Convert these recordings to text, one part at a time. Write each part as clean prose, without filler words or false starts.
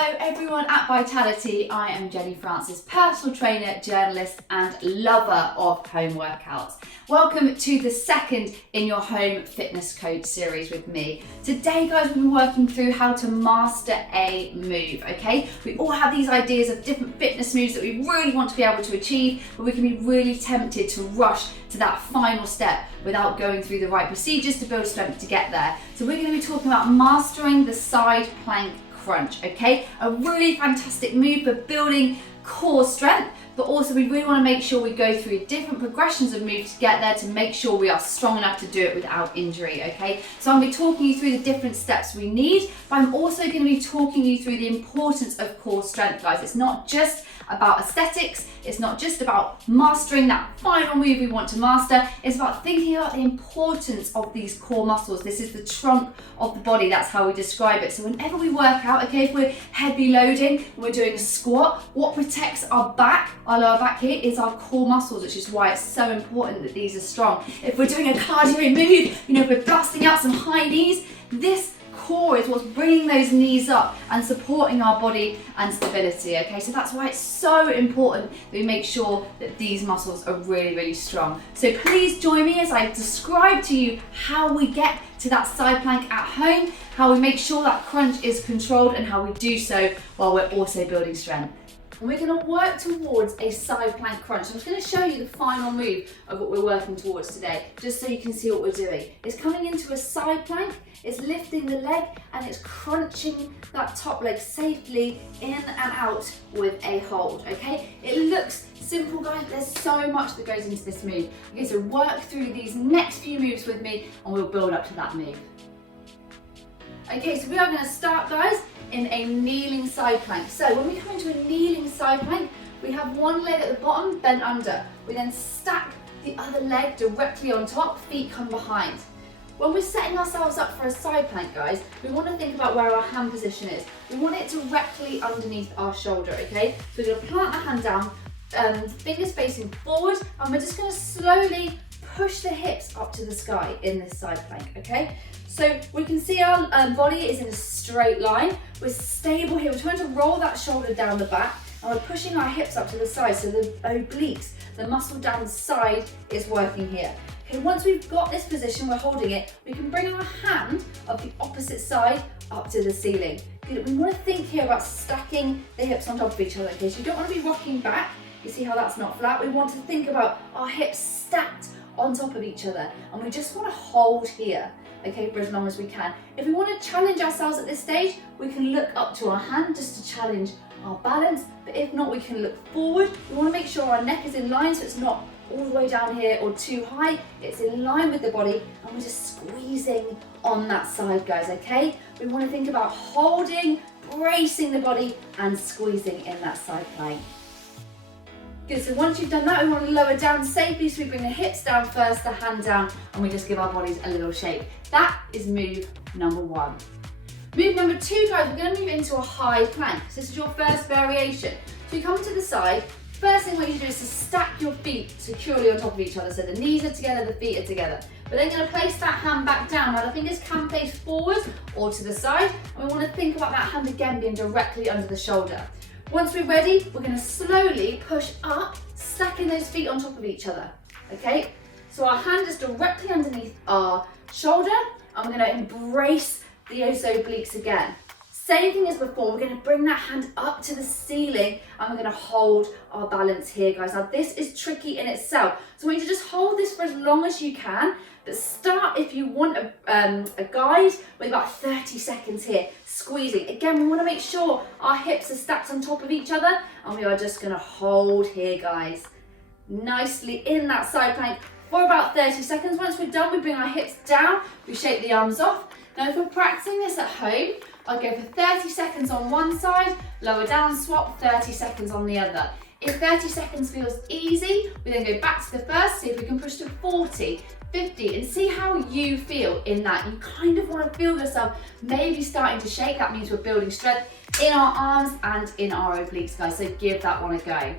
Hello everyone at Vitality. I am Jenny Francis, personal trainer, journalist and lover of home workouts. Welcome to the second in your home fitness coach series with me. Today guys, we've been working through how to master a move, okay? We all have these ideas of different fitness moves that we really want to be able to achieve, but we can be really tempted to rush to that final step without going through the right procedures to build strength to get there. So we're going to be talking about mastering the side plank crunch, okay? A really fantastic move for building core strength, but also we really want to make sure we go through different progressions of moves to get there to make sure we are strong enough to do it without injury, okay? So I'm going to be talking you through the different steps we need, but I'm also going to be talking you through the importance of core strength, guys. It's not just about aesthetics, it's not just about mastering that final move we want to master, it's about thinking about the importance of these core muscles. This is the trunk of the body, that's how we describe it. So whenever we work out, okay, if we're heavy loading, we're doing a squat, what protects our back, our lower back here, is our core muscles, which is why it's so important that these are strong. If we're doing a cardio move, you know, if we're blasting out some high knees, this core is what's bringing those knees up and supporting our body and stability, okay? So that's why it's so important that we make sure that these muscles are really, really strong. So please join me as I describe to you how we get to that side plank at home, how we make sure that crunch is controlled, and how we do so while we're also building strength. And we're going to work towards a side plank crunch. I'm just going to show you the final move of what we're working towards today, just so you can see what we're doing. It's coming into a side plank, it's lifting the leg, and it's crunching that top leg safely in and out with a hold, okay? It looks simple, guys, but there's so much that goes into this move. Okay, so work through these next few moves with me, and we'll build up to that move. Okay, so we are going to start, guys, in a kneeling side plank. So when we come into a kneeling side plank, we have one leg at the bottom bent under. We then stack the other leg directly on top, feet come behind. When we're setting ourselves up for a side plank, guys, we want to think about where our hand position is. We want it directly underneath our shoulder, okay? So we're going to plant the hand down, fingers facing forward, and we're just going to slowly push the hips up to the sky in this side plank, okay? So we can see our body is in a straight line. We're stable here. We're trying to roll that shoulder down the back, and we're pushing our hips up to the side, so the obliques, the muscle down the side, is working here. Okay, once we've got this position, we're holding it, we can bring our hand of the opposite side up to the ceiling. Good. We want to think here about stacking the hips on top of each other, okay? So you don't want to be rocking back. You see how that's not flat? We want to think about our hips stacked on top of each other, and we just want to hold here, okay, for as long as we can. If we want to challenge ourselves at this stage, we can look up to our hand just to challenge our balance, but if not, we can look forward. We want to make sure our neck is in line, so it's not all the way down here or too high. It's in line with the body, and we're just squeezing on that side, guys, okay? We want to think about holding, bracing the body, and squeezing in that side plank. Good, so once you've done that, we want to lower down safely, so we bring the hips down first, the hand down, and we just give our bodies a little shake. That is move number one. Move number two, guys, we're going to move into a high plank. So this is your first variation. So you come to the side. First thing what you do is to stack your feet securely on top of each other. So the knees are together, the feet are together. We're then going to place that hand back down. Now the fingers can face forward or to the side, and we want to think about that hand again being directly under the shoulder. Once we're ready, we're going to slowly push up, stacking those feet on top of each other, okay? So our hand is directly underneath our shoulder, and we're going to embrace the obliques again. Same thing as before, we're going to bring that hand up to the ceiling, and we're going to hold our balance here, guys. Now this is tricky in itself, so I want you to just hold this for as long as you can, but start, if you want a guide, with about 30 seconds here, squeezing. Again, we want to make sure our hips are stacked on top of each other, and we are just going to hold here, guys, nicely in that side plank for about 30 seconds. Once we're done, we bring our hips down, we shake the arms off. Now if we're practicing this at home, I'll go for 30 seconds on one side, lower down swap, 30 seconds on the other. If 30 seconds feels easy, we then go back to the first, see if we can push to 40, 50, and see how you feel in that. You kind of want to feel yourself maybe starting to shake. That means we're building strength in our arms and in our obliques, guys, so give that one a go.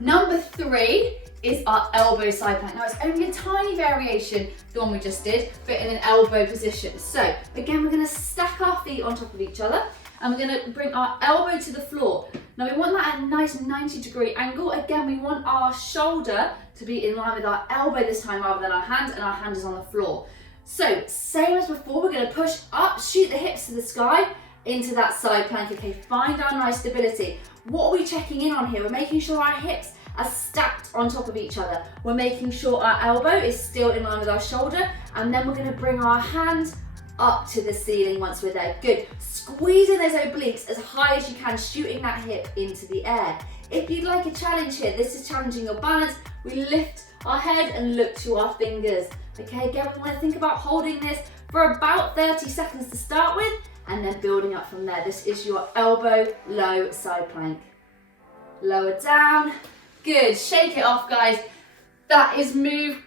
Number three is our elbow side plank. Now it's only a tiny variation, the one we just did, but in an elbow position. So again, we're going to stack our feet on top of each other, and we're going to bring our elbow to the floor. Now we want that at a nice 90-degree angle. Again, we want our shoulder to be in line with our elbow this time rather than our hand, and our hand is on the floor. So same as before, we're going to push up, shoot the hips to the sky, into that side plank. Okay, find our nice stability. What are we checking in on here? We're making sure our hips are stacked on top of each other. We're making sure our elbow is still in line with our shoulder, and then we're going to bring our hand up to the ceiling once we're there. Good. Squeezing those obliques as high as you can, shooting that hip into the air. If you'd like a challenge here, this is challenging your balance. We lift our head and look to our fingers. Okay, again, we want to think about holding this for about 30 seconds to start with, and then building up from there. This is your elbow low side plank. Lower down. Good. Shake it off, guys. That is move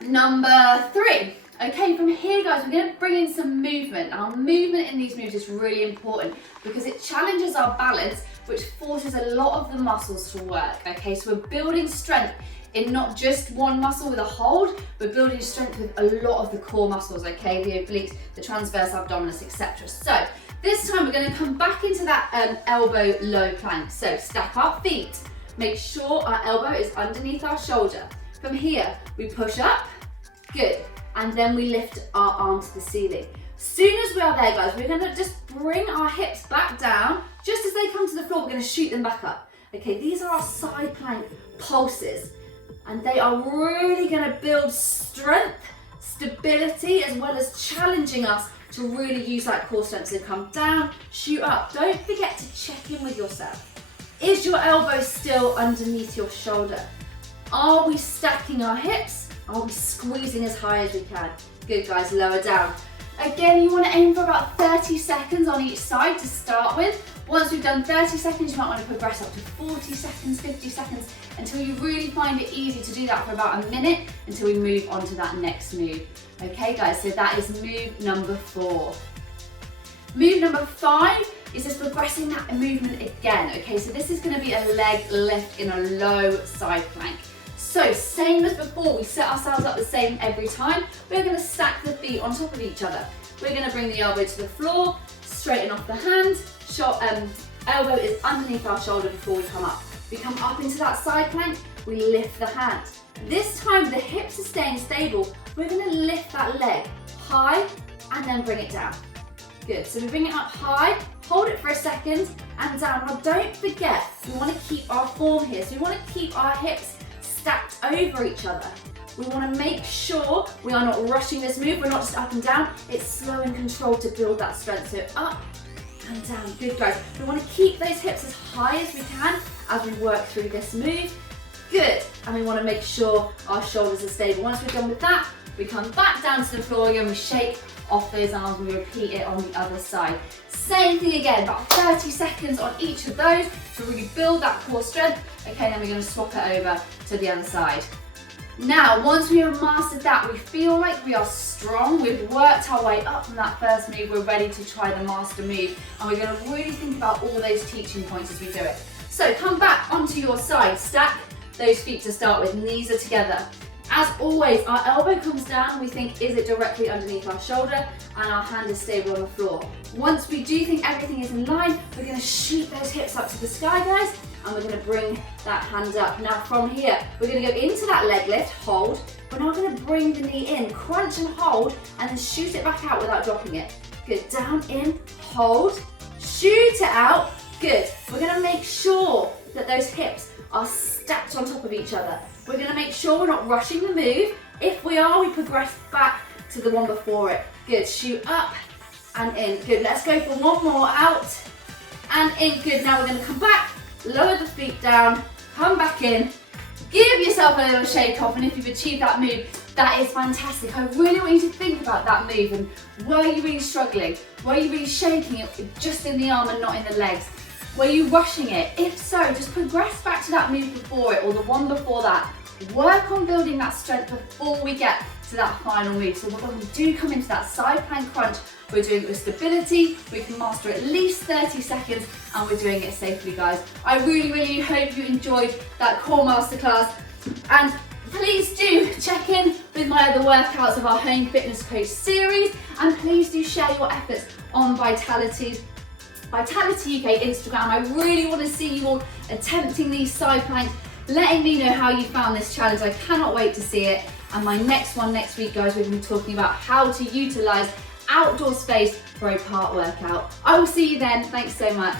number 3. Okay, from here, guys, we're going to bring in some movement. Our movement in these moves is really important because it challenges our balance, which forces a lot of the muscles to work. Okay, so we're building strength in not just one muscle with a hold, we're building strength with a lot of the core muscles, okay, the obliques, the transverse abdominis, etc. So this time we're going to come back into that elbow low plank. So stack our feet, make sure our elbow is underneath our shoulder. From here, we push up, good, and then we lift our arm to the ceiling. Soon as we are there, guys, we're going to just bring our hips back down. Just as they come to the floor, we're going to shoot them back up. Okay, these are our side plank pulses, and they are really going to build strength, stability, as well as challenging us to really use that core strength. So come down, shoot up. Don't forget to check in with yourself. Is your elbow still underneath your shoulder? Are we stacking our hips? Are we squeezing as high as we can? Good, guys, lower down. Again, you want to aim for about 30 seconds on each side to start with. Once we've done 30 seconds, you might want to progress up to 40 seconds, 50 seconds, until you really find it easy to do that for about a minute until we move on to that next move. Okay, guys, so that is move number 4. Move number 5 is just progressing that movement again. Okay, so this is going to be a leg lift in a low side plank. So same as before, we set ourselves up the same every time. We're going to stack the feet on top of each other. We're going to bring the elbow to the floor, straighten off the hand, elbow is underneath our shoulder before we come up. We come up into that side plank, we lift the hand. This time the hips are staying stable. We're going to lift that leg high and then bring it down. Good, so we bring it up high, hold it for a second and down. Now don't forget, we want to keep our form here. So we want to keep our hips stacked over each other. We want to make sure we are not rushing this move. We're not just up and down. It's slow and controlled to build that strength. So up and down. Good, guys. We want to keep those hips as high as we can as we work through this move. Good. And we want to make sure our shoulders are stable. Once we're done with that, we come back down to the floor again. We shake off those arms and we repeat it on the other side. Same thing again, about 30 seconds on each of those to really build that core strength. Okay, then we're going to swap it over to the other side. Now, once we have mastered that, we feel like we are strong. We've worked our way up from that first move. We're ready to try the master move. And we're going to really think about all those teaching points as we do it. So come back onto your side. Stack those feet to start with. Knees are together. As always, our elbow comes down. We think, is it directly underneath our shoulder? And our hand is stable on the floor. Once we do think everything is in line, we're going to shoot those hips up to the sky, guys. And we're going to bring that hand up. Now from here, we're going to go into that leg lift, hold. We're now going to bring the knee in, crunch and hold, and then shoot it back out without dropping it. Good, down, in, hold, shoot it out. Good, we're going to make sure that those hips are stacked on top of each other. We're going to make sure we're not rushing the move. If we are, we progress back to the one before it. Good, shoot up and in. Good, let's go for one more, out and in. Good, now we're going to come back. Lower the feet down, come back in, give yourself a little shake off, and if you've achieved that move, that is fantastic. I really want you to think about that move and were you really struggling? Were you really shaking it just in the arm and not in the legs? Were you rushing it? If so, just progress back to that move before it or the one before that. Work on building that strength before we get to that final move. So when we do come into that side plank crunch, we're doing it with stability, we can master at least 30 seconds and we're doing it safely, guys. I really hope you enjoyed that core masterclass, and please do check in with my other workouts of our Home Fitness Coach series, and please do share your efforts on Vitality Vitality UK Instagram. I really want to see you all attempting these side planks, letting me know how you found this challenge. I cannot wait to see it. And my next one next week, guys, we're going to be talking about how to utilize outdoor space for a part workout. I will see you then. Thanks so much.